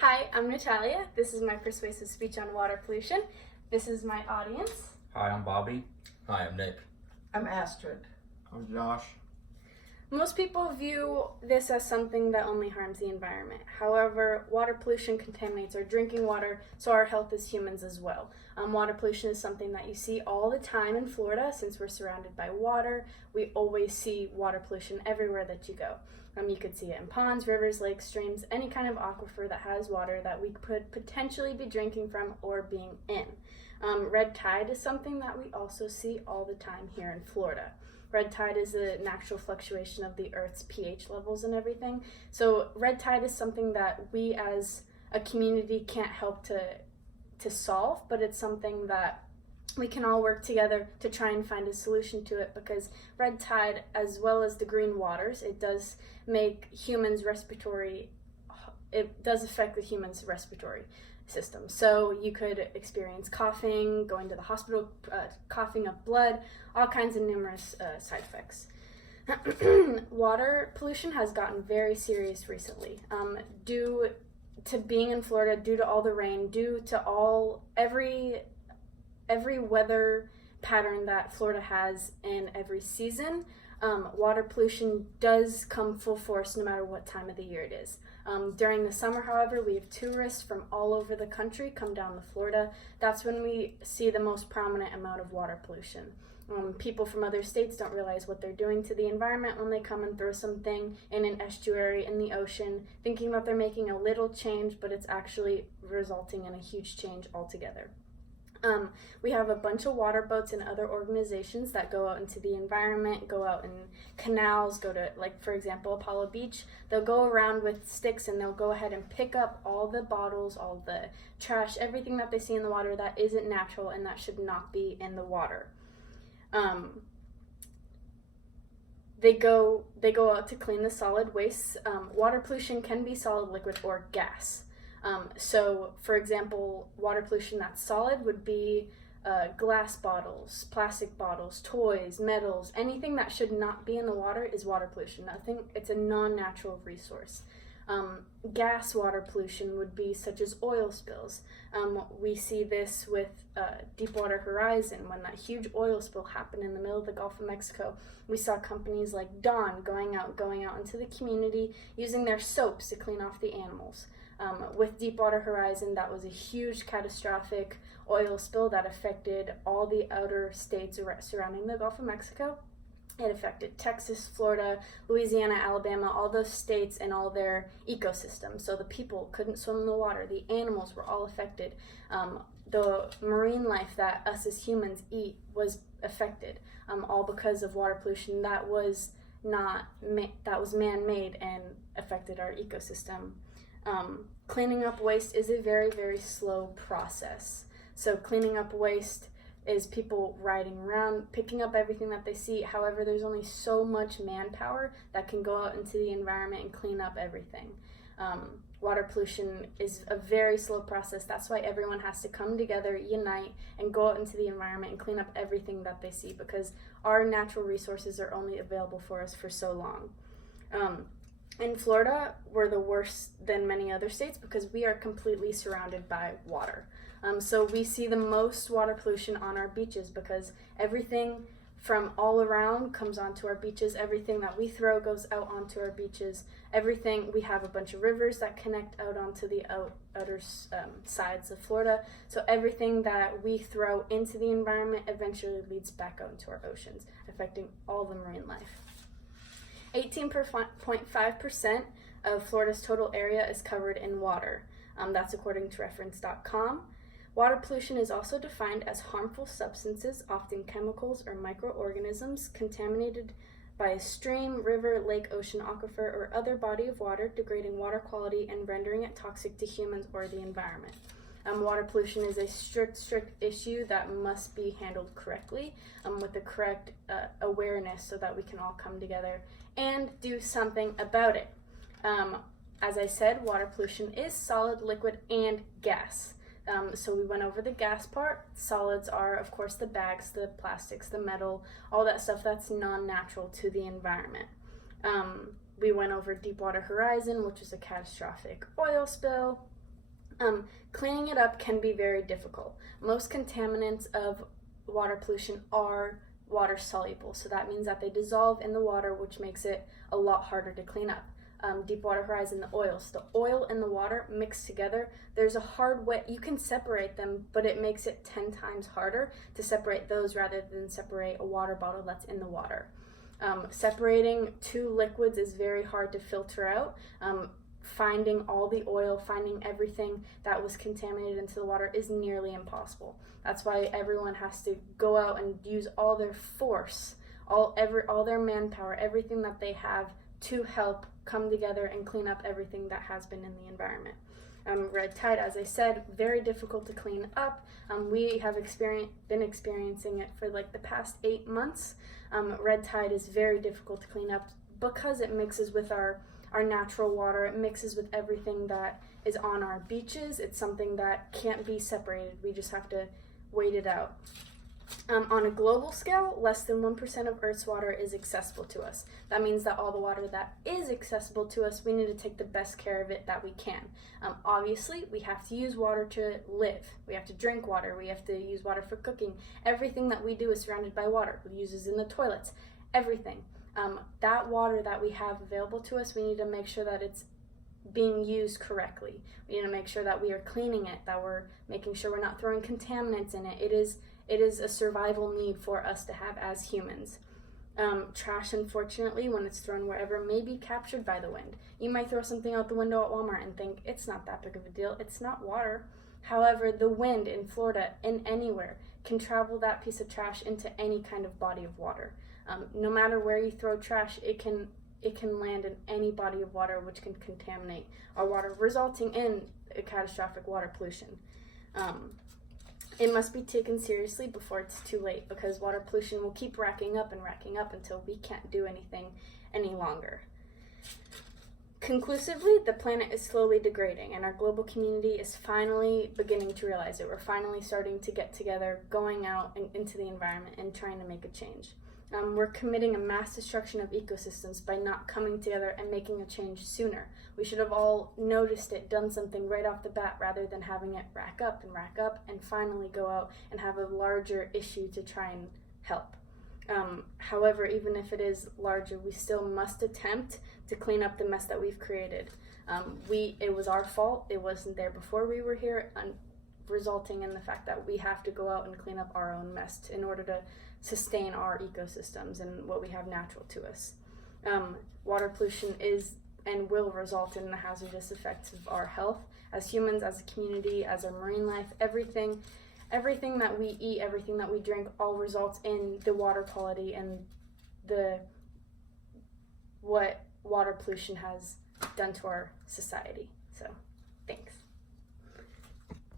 Hi, I'm Natalia. This is my persuasive speech on water pollution. This is my audience. Hi, I'm Bobby. Hi, I'm Nick. I'm Astrid. I'm Josh. Most people view this as something that only harms the environment. However, water pollution contaminates our drinking water, so our health as humans as well. Water pollution is something that you see all the time in Florida since we're surrounded by water. We always see water pollution everywhere that you go. You could see it in ponds, rivers, lakes, streams, any kind of aquifer that has water that we could potentially be drinking from or being in. Red tide is something that we also see all the time here in Florida. Red tide is a natural fluctuation of the Earth's pH levels and everything. So red tide is something that we as a community can't help to solve, but it's something that we can all work together to try and find a solution to it, because red tide, as well as the green waters, it does make it does affect the human's respiratory system. So you could experience coughing, going to the hospital, coughing up blood, all kinds of numerous side effects. Water pollution has gotten very serious recently, due to being in Florida, due to all the rain, due to every weather pattern that Florida has in every season. Water pollution does come full force no matter what time of the year it is. During the summer, however, we have tourists from all over the country come down to Florida. That's when we see the most prominent amount of water pollution. People from other states don't realize what they're doing to the environment when they come and throw something in an estuary in the ocean, thinking that they're making a little change, but it's actually resulting in a huge change altogether. We have a bunch of water boats and other organizations that go out into the environment, go out in canals, go to, like, for example, Apollo Beach. They'll go around with sticks and they'll go ahead and pick up all the bottles, all the trash, everything that they see in the water that isn't natural and that should not be in the water. They go out to clean the solid wastes. Water pollution can be solid, liquid, or gas. So, for example, water pollution that's solid would be glass bottles, plastic bottles, toys, metals, anything that should not be in the water is water pollution. It's a non-natural resource. Gas water pollution would be such as oil spills. We see this with Deepwater Horizon. When that huge oil spill happened in the middle of the Gulf of Mexico, we saw companies like Dawn going out into the community using their soaps to clean off the animals. With Deepwater Horizon, that was a huge catastrophic oil spill that affected all the outer states surrounding the Gulf of Mexico. It affected Texas, Florida, Louisiana, Alabama, all those states and all their ecosystems. So the people couldn't swim in the water. The animals were all affected. The marine life that us as humans eat was affected, all because of water pollution that was man-made and affected our ecosystem. Cleaning up waste is a very, very slow process. So cleaning up waste is people riding around, picking up everything that they see. However, there's only so much manpower that can go out into the environment and clean up everything. Water pollution is a very slow process. That's why everyone has to come together, unite, and go out into the environment and clean up everything that they see, because our natural resources are only available for us for so long. In Florida, we're the worst than many other states because we are completely surrounded by water. So we see the most water pollution on our beaches because everything from all around comes onto our beaches. Everything that we throw goes out onto our beaches. We have a bunch of rivers that connect out onto the outer sides of Florida. So everything that we throw into the environment eventually leads back out into our oceans, affecting all the marine life. 18.5% of Florida's total area is covered in water. That's according to reference.com. Water pollution is also defined as harmful substances, often chemicals or microorganisms, contaminated by a stream, river, lake, ocean, aquifer, or other body of water, degrading water quality and rendering it toxic to humans or the environment. Water pollution is a strict issue that must be handled correctly, with the correct awareness so that we can all come together and do something about it. As I said, water pollution is solid, liquid, and gas. So we went over the gas part. Solids are, of course, the bags, the plastics, the metal, all that stuff that's non-natural to the environment. We went over Deepwater Horizon, which is a catastrophic oil spill. Cleaning it up can be very difficult. Most contaminants of water pollution are water soluble, so that means that they dissolve in the water, which makes it a lot harder to clean up. Deepwater Horizon, the oils. The oil and the water mixed together, there's a hard way, you can separate them, but it makes it 10 times harder to separate those rather than separate a water bottle that's in the water. Separating two liquids is very hard to filter out. Finding all the oil, finding everything that was contaminated into the water is nearly impossible. That's why everyone has to go out and use all their force, all their manpower, everything that they have to help come together and clean up everything that has been in the environment. Red tide, as I said, very difficult to clean up. We have been experiencing it for like the past 8 months. Red tide is very difficult to clean up because it mixes with our natural water. It mixes with everything that is on our beaches. It's something that can't be separated. We just have to wait it out. On a global scale, less than 1% of Earth's water is accessible to us. That means that all the water that is accessible to us, we need to take the best care of it that we can. Obviously, we have to use water to live. We have to drink water. We have to use water for cooking. Everything that we do is surrounded by water. We use it in the toilets. Everything. That water that we have available to us, we need to make sure that it's being used correctly. We need to make sure that we are cleaning it, that we're making sure we're not throwing contaminants in it. It is a survival need for us to have as humans. Trash, unfortunately, when it's thrown wherever, may be captured by the wind. You might throw something out the window at Walmart and think, it's not that big of a deal, it's not water. However, the wind in Florida, in anywhere, can travel that piece of trash into any kind of body of water. No matter where you throw trash, it can land in any body of water, which can contaminate our water, resulting in a catastrophic water pollution. It must be taken seriously before it's too late, because water pollution will keep racking up until we can't do anything any longer. Conclusively, the planet is slowly degrading, and our global community is finally beginning to realize it. We're finally starting to get together, going out and into the environment and trying to make a change. We're committing a mass destruction of ecosystems by not coming together and making a change sooner. We should have all noticed it, done something right off the bat, rather than having it rack up, and finally go out and have a larger issue to try and help. However, even if it is larger, we still must attempt to clean up the mess that we've created. It was our fault. It wasn't there before we were here, resulting in the fact that we have to go out and clean up our own mess in order to sustain our ecosystems and what we have natural to us. Water pollution is and will result in the hazardous effects of our health as humans, as a community, as our marine life. Everything that we eat, everything that we drink, all results in the water quality and what water pollution has done to our society. So, thanks.